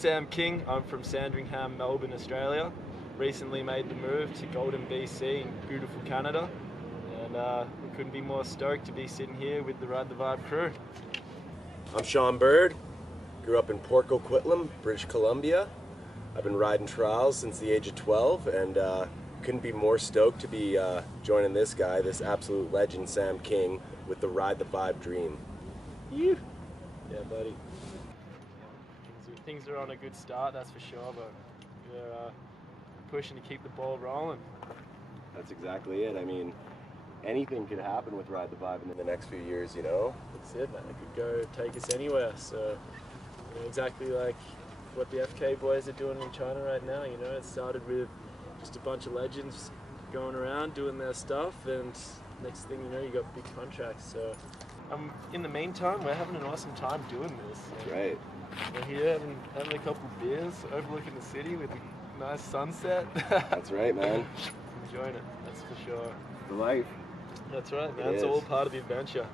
Sam King. I'm from Sandringham, Melbourne, Australia. Recently made the move to Golden, BC in beautiful Canada. And we couldn't be more stoked to be sitting here with the Ride the Vibe crew. I'm Shawn Bird. Grew up in Port Coquitlam, British Columbia. I've been riding trials since the age of 12 and couldn't be more stoked to be joining this guy, this absolute legend, Sam King, with the Ride the Vibe dream. Yeah, buddy. Things are on a good start, that's for sure, but we're pushing to keep the ball rolling. That's exactly it. I mean, anything could happen with Ride the Vibe in the next few years, you know? That's it, man. It could go take us anywhere. So, you know, exactly like what the FK boys are doing in China right now. You know, it started with just a bunch of legends going around doing their stuff, and next thing you know, you got big contracts. So, in the meantime, we're having an awesome time doing this. That's right. We're here having a couple beers, overlooking the city with a nice sunset. That's right, man. Enjoying it, that's for sure. The life. That's right, man. It's all part of the adventure.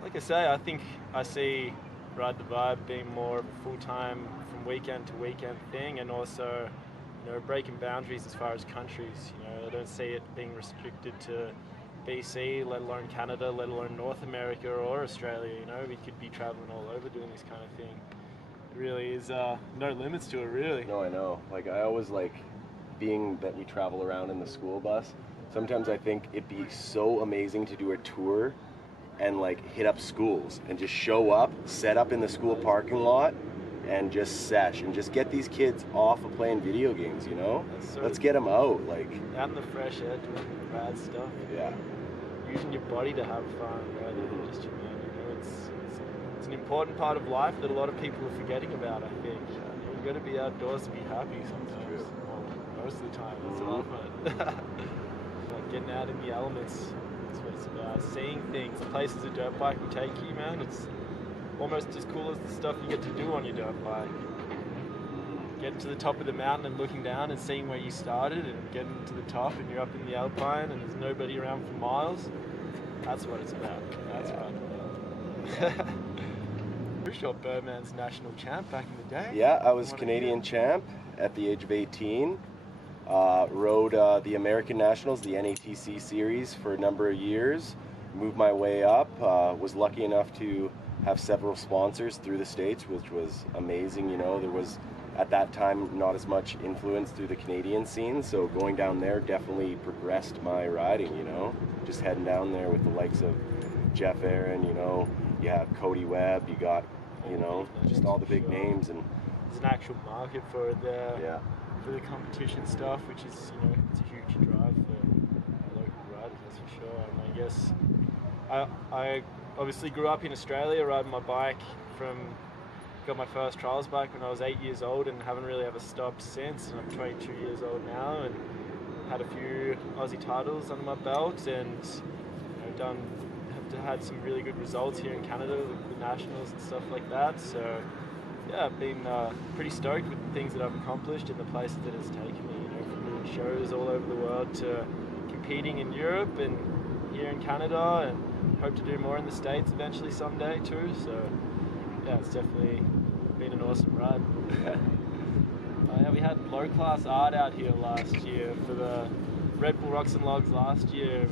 Like I say, I think I see Ride the Vibe being more of a full-time, from weekend to weekend thing, and also, you know, breaking boundaries as far as countries. You know, I don't see it being restricted to BC, let alone Canada, let alone North America or Australia. You know, we could be traveling all over doing this kind of thing. It really is no limits to it, really. No, I know. Like, I always like, being that we travel around in the school bus, sometimes I think it'd be so amazing to do a tour and like hit up schools and just show up, set up in the school parking lot and just sesh and just get these kids off of playing video games, you know? Let's get them out, like out in the fresh air, doing rad stuff. Yeah. Using your body to have fun rather than just your mind. You know, it's an important part of life that a lot of people are forgetting about, I think. You've got to be outdoors to be happy sometimes. Well, most of the time, that's a lot of fun. Like getting out in the elements, that's what it's about. Seeing things, the places a dirt bike will take you, man, it's almost as cool as the stuff you get to do on your dirt bike. Getting to the top of the mountain and looking down and seeing where you started, and getting to the top and you're up in the Alpine and there's nobody around for miles. That's what it's about. That's right. Pretty sure Birdman's national champ back in the day. Yeah, I was Canadian champ at the age of 18. Rode the American Nationals, the NATC series, for a number of years. Moved my way up. Was lucky enough to have several sponsors through the States, which was amazing. You know, there was at that time not as much influence through the Canadian scene, so going down there definitely progressed my riding, you know. Just heading down there with the likes of Jeff Aaron, you know, you have Cody Webb, you got, you know, just all the big names. And there's an actual market for it there, for the competition stuff, which is, you know, it's a huge drive for local riders, that's for sure. And I guess I obviously grew up in Australia riding my bike got my first trials bike when I was 8 years old and haven't really ever stopped since, and I'm 22 years old now and had a few Aussie titles under my belt, and you know, had some really good results here in Canada with the nationals and stuff like that. So yeah, I've been pretty stoked with the things that I've accomplished and the places that it's taken me, you know, from doing shows all over the world to competing in Europe and here in Canada, and hope to do more in the States eventually someday too. So yeah, it's definitely been an awesome ride. Yeah, we had low class art out here last year for the Red Bull Rocks and Logs last year.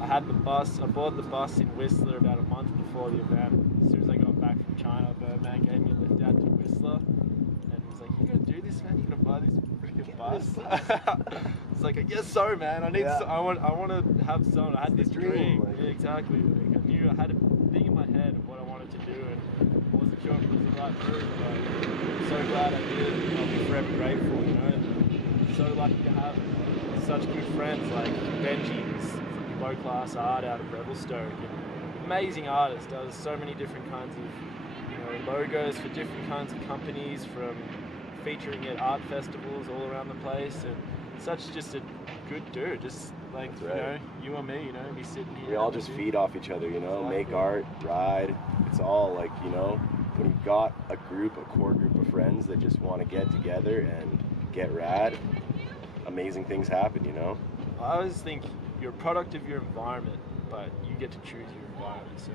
I bought the bus in Whistler about a month before the event. As soon as I got back from China, Birdman gave me a lift out to Whistler and was like, "You gonna do this, man? You gonna buy this freaking bus?" It's like, "I guess so, man. I want to have some." I had this dream. Yeah, exactly. Like, I knew I had a thing in my head of what I wanted to do, and I wasn't sure if it was the right move, but I'm so glad I did. And I'll be forever grateful. You know, I'm so lucky to have such good friends like Benji, who's from low class art out of Revelstoke, and amazing artist. Does so many different kinds of, you know, logos for different kinds of companies, from featuring at art festivals all around the place, and such just a good dude. Just like, you know, you or me, you know, be sitting here. We all just feed off each other, you know, make art, ride. It's all like, you know, when you've got a core group of friends that just want to get together and get rad, amazing things happen, you know. I always think you're a product of your environment, but you get to choose your environment. So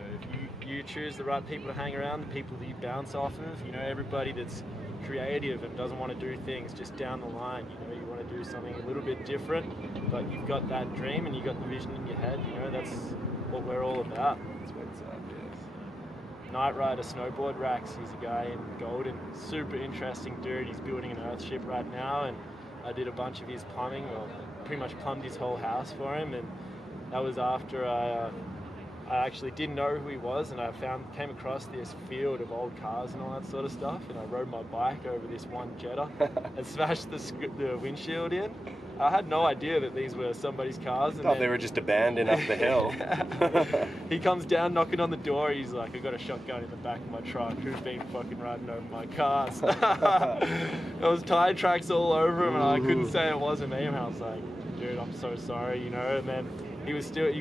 if you choose the right people to hang around, the people that you bounce off of, you know, everybody that's creative and doesn't want to do things just down the line. You know, you want to do something a little bit different, but you've got that dream and you've got the vision in your head. You know, that's what we're all about. That's what's up, yes. Night Rider Snowboard Racks, he's a guy in Golden, super interesting dude. He's building an Earthship right now, and I did a bunch of his plumbing, or pretty much plumbed his whole house for him, and that was after I actually didn't know who he was, and I came across this field of old cars and all that sort of stuff, and I rode my bike over this one Jetta and smashed the windshield in. I had no idea that these were somebody's cars. I thought they were just abandoned up the hill. He comes down knocking on the door, he's like, I got a shotgun in the back of my truck, who's been fucking riding over my cars? There was tire tracks all over him, and I couldn't say it wasn't me, and I was like, dude, I'm so sorry, you know. And then he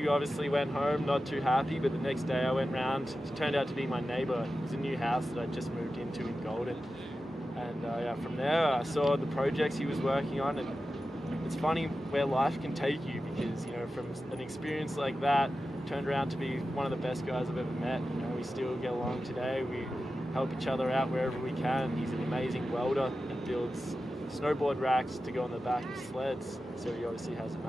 obviously went home not too happy, but the next day I went round. It turned out to be my neighbour. It was a new house that I just moved into in Golden. And yeah, from there I saw the projects he was working on, and it's funny where life can take you, because, you know, from an experience like that, turned around to be one of the best guys I've ever met. You know, we still get along today. We help each other out wherever we can. He's an amazing welder and builds snowboard racks to go on the back of sleds. So he obviously has a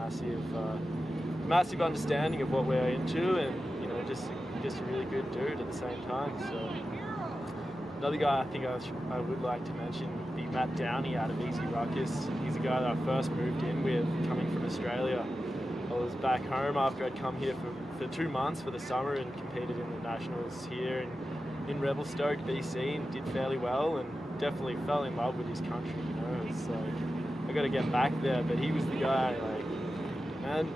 massive understanding of what we're into, and, you know, just a really good dude at the same time. So another guy I think I would like to mention would be Matt Downey out of Easy Ruckus. He's a guy that I first moved in with coming from Australia. I was back home after I'd come here for 2 months for the summer and competed in the nationals here in Revelstoke, BC, and did fairly well, and definitely fell in love with his country. You know, it's like I got to get back there. But he was the guy, like, man,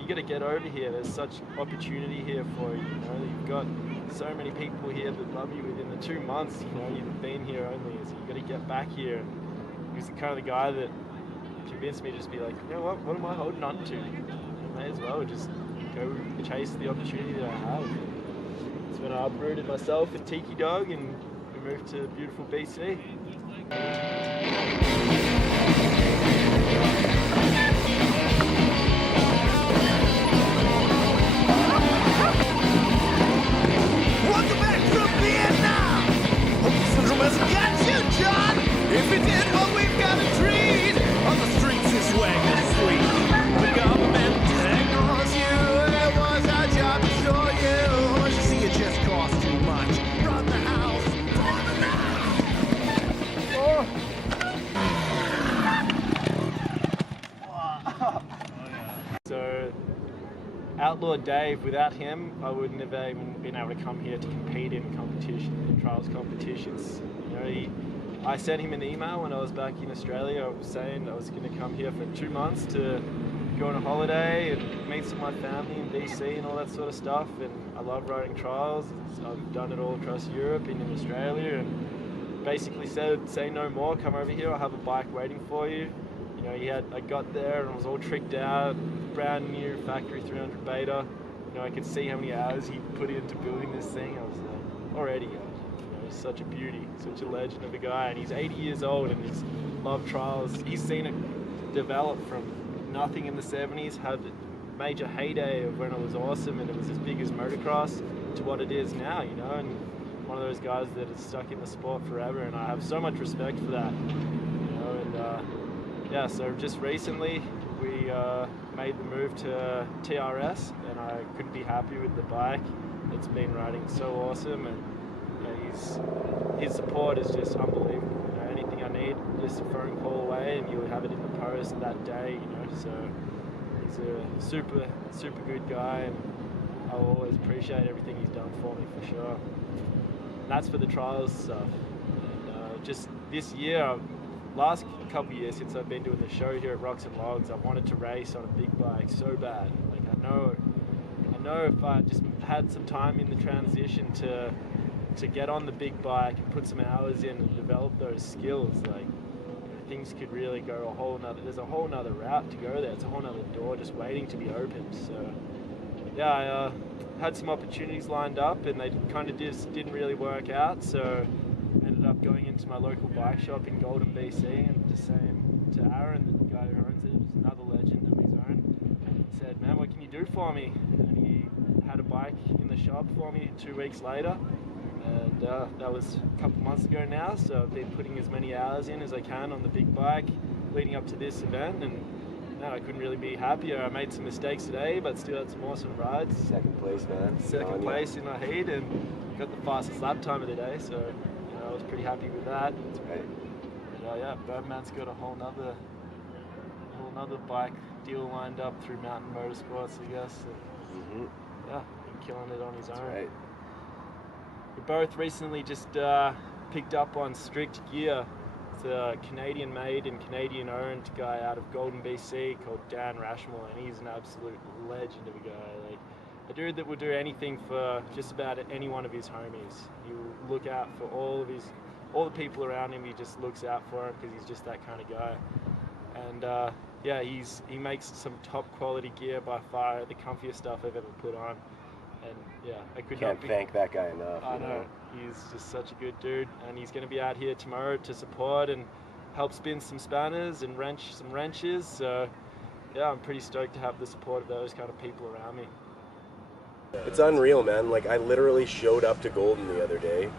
you got to get over here. There's such opportunity here for you. You know, you've got so many people here that love you within the 2 months. You know, you've been here only, so you got to get back here. And he was the kind of the guy that convinced me to just be like, you know what am I holding on to? I may as well just go chase the opportunity that I have. It's when I uprooted myself at Tiki Dog and we moved to beautiful BC. Welcome back from Vietnam. Hope the syndrome hasn't got you, John. If it did, well, we've got a treat. On the streets, this wagon sweet. The government ignores you. It was our job to show you. You see, it just costs too much. Run the house for the night. Oh. So, Outlaw Dave, without him, I wouldn't have even been able to come here to compete in trials competitions. You know, I sent him an email when I was back in Australia. I was saying I was going to come here for 2 months to go on a holiday and meet some of my family in BC and all that sort of stuff. And I love riding trials. I've done it all across Europe and in Australia, and basically said, say no more, come over here, I'll have a bike waiting for you. You know, I got there and I was all tricked out, brand new factory 300 beta. You know, I could see how many hours he put into building this thing. I was like, already, you know, such a beauty, such a legend of a guy. And he's 80 years old and he's loved trials. He's seen it develop from nothing in the 70s, had a major heyday of when it was awesome and it was as big as motocross, to what it is now, you know, and one of those guys that is stuck in the sport forever, and I have so much respect for that, you know. And yeah, so just recently we made the move to TRS, and I couldn't be happy with the bike. It's been riding so awesome, and his support is just unbelievable. You know, anything I need, just a phone call away, and you'll have it in the post that day. You know, so he's a super good guy, and I'll always appreciate everything he's done for me, for sure. And that's for the trials stuff. And just this year, last couple of years since I've been doing the show here at Rocks and Logs, I wanted to race on a big bike so bad. Like I know if I just had some time in the transition to get on the big bike and put some hours in and develop those skills, like things could really go there's a whole nother route to go there. It's a whole nother door just waiting to be opened. So yeah, I had some opportunities lined up and they kind of just didn't really work out, so ended up going into my local bike shop in Golden, BC, and just saying to Aaron, the guy who owns it, who's another legend of his own, said, man, what can you do for me? And he had a bike in the shop for me 2 weeks later, and that was a couple months ago now, so I've been putting as many hours in as I can on the big bike leading up to this event, and man, I couldn't really be happier. I made some mistakes today, but still had some awesome rides. Second place, man. Second place in the heat, and got the fastest lap time of the day, so you know, I was pretty happy with that. That's right. But yeah, Birdman's got a whole nother bike deal lined up through Mountain Motorsports, I guess. So, yeah, been killing it on his own. That's right. We both recently just picked up on Strict Gear. It's a Canadian-made and Canadian-owned guy out of Golden, BC called Dan Rashmore, and he's an absolute legend of a guy. Like a dude that will do anything for just about any one of his homies. He will look out for all the people around him. He just looks out for them because he's just that kind of guy. And yeah, he makes some top quality gear, by far the comfiest stuff I've ever put on. And yeah, I can't thank that guy enough. I know. He's just such a good dude, and he's going to be out here tomorrow to support and help spin some spanners and wrench some wrenches. So yeah, I'm pretty stoked to have the support of those kind of people around me. It's unreal, man. Like, I literally showed up to Golden the other day,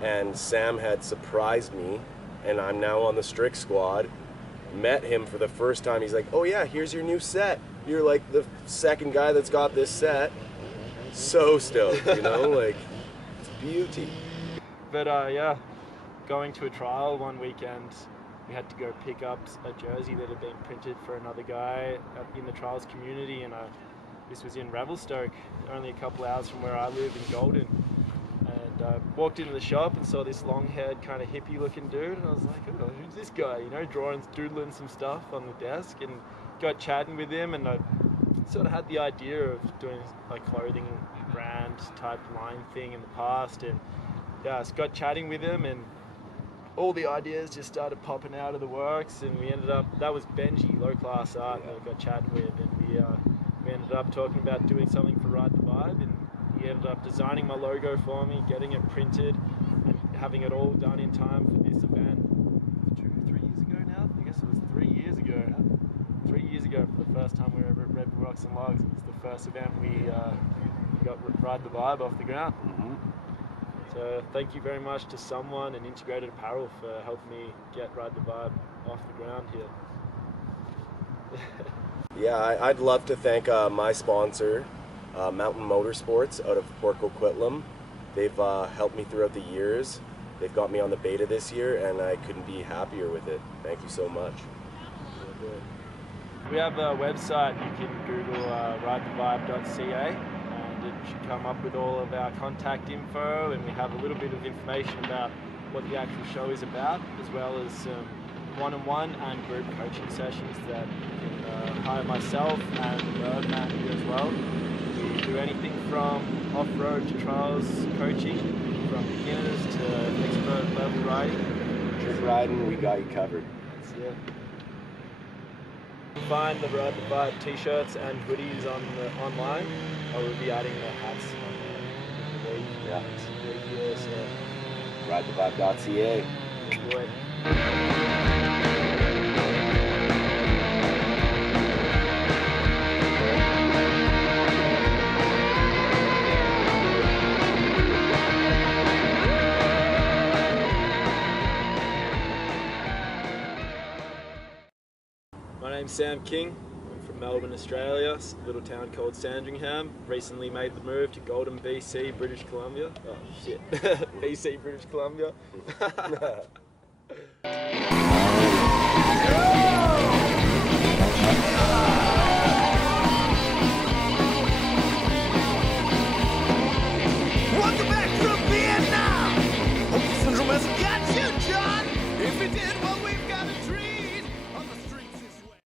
and Sam had surprised me, and I'm now on the Strict squad. Met him for the first time. He's like, oh yeah, here's your new set. You're like the second guy that's got this set. So stoked, you know, like, it's beauty. But yeah, going to a trial one weekend, we had to go pick up a jersey that had been printed for another guy in the trials community, and this was in Revelstoke, only a couple hours from where I live in Golden. And I walked into the shop and saw this long-haired kind of hippie-looking dude, and I was like, oh, who's this guy? You know, doodling some stuff on the desk, and got chatting with him, and I sort of had the idea of doing a clothing brand type line thing in the past, and yeah, I got chatting with him, and all the ideas just started popping out of the works, and we ended up, that was Benji, Low Class Art, that I got chatting with, and we ended up talking about doing something for Ride the Vibe, and he ended up designing my logo for me, getting it printed, and having it all done in time for this event 3 years ago now. I guess it was 3 years ago. 3 years ago, for the first time we were ever at Red Bull Rocks and Logs. It was the first event we got Ride the Vibe off the ground. So thank you very much to someone and Integrated Apparel for helping me get Ride the Vibe off the ground here. Yeah, I'd love to thank my sponsor, Mountain Motorsports out of Port Coquitlam. They've helped me throughout the years. They've got me on the beta this year, and I couldn't be happier with it. Thank you so much. We have a website. You can Google ridethevibe.ca, and it should come up with all of our contact info, and we have a little bit of information about what the actual show is about, as well as some one-on-one and group coaching sessions that you can hire myself and Birdman here as well. We do anything from off-road to trials coaching, from beginners to expert level riding. Trick riding, we got you covered. That's it. Find the Ride the Vibe t-shirts and hoodies online. I will be adding the hats on the week. Yeah. Yeah, so ridethevibe.ca. enjoy. My name's Sam King. I'm from Melbourne, Australia, a little town called Sandringham. Recently made the move to Golden, BC, British Columbia. Oh shit, BC, British Columbia.